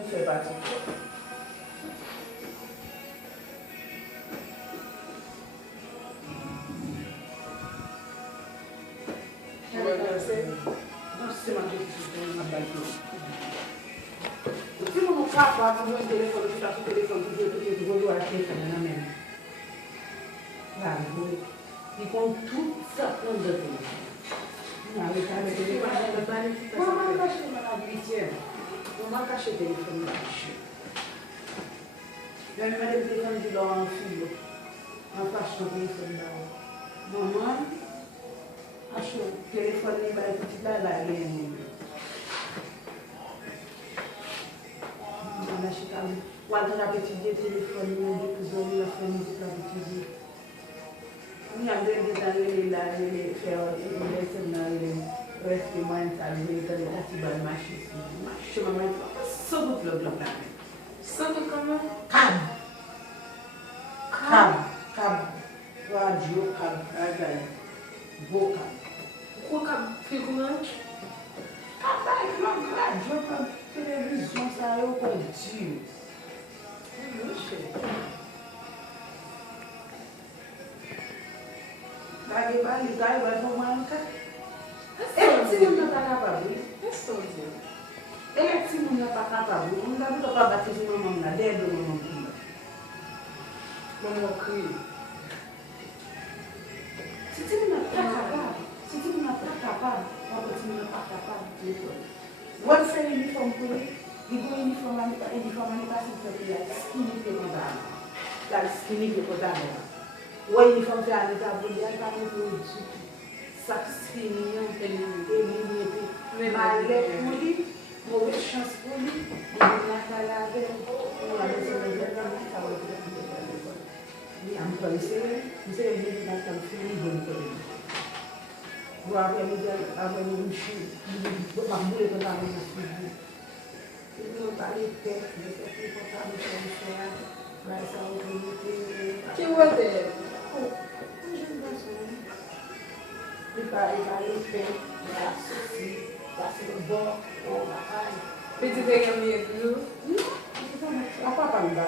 Je fais partie. Non, c'est ma petite ma bague. Si mon papa a un téléphone, tu as un téléphone, tu veux à téléphone, même. Là, il compte tout ça pour le téléphone. Maman a caché ma huitième. Maman a caché le téléphone. Je vais mettre le téléphone dans un fil. On cache le téléphone là. Maman a acheté le téléphone et la petite là, elle a gagné. Maman a acheté la petite téléphone, elle a fait la famille de la petite. We are going to get a little fair rest in mind and we can let by mashes. So good love. So good comment? Cab. Radio cab. Boca. Pourquoi cab fait comment? Radio cab. Télévision, ça a eu comme Dieu. Lagi balik, saya baru mangkat. Si muna pakapabu. Si muna pakapabu. Muna buka pabati si mama muna dedo mama muna. Mama kri. Si muna pakapabu. Papa si muna pakapabu. One say uniform kuri. Ibu uniform ani pasi seperti skinny people dah. Like skinny people dah. When you come to Anita, you are coming to 16 million. My left fully, my chance fully, I'm going to say, you say, I can feel good for you. I'm going to shoot, I'm going to shoot. Qui est Petit pegar medo. A papa não dá,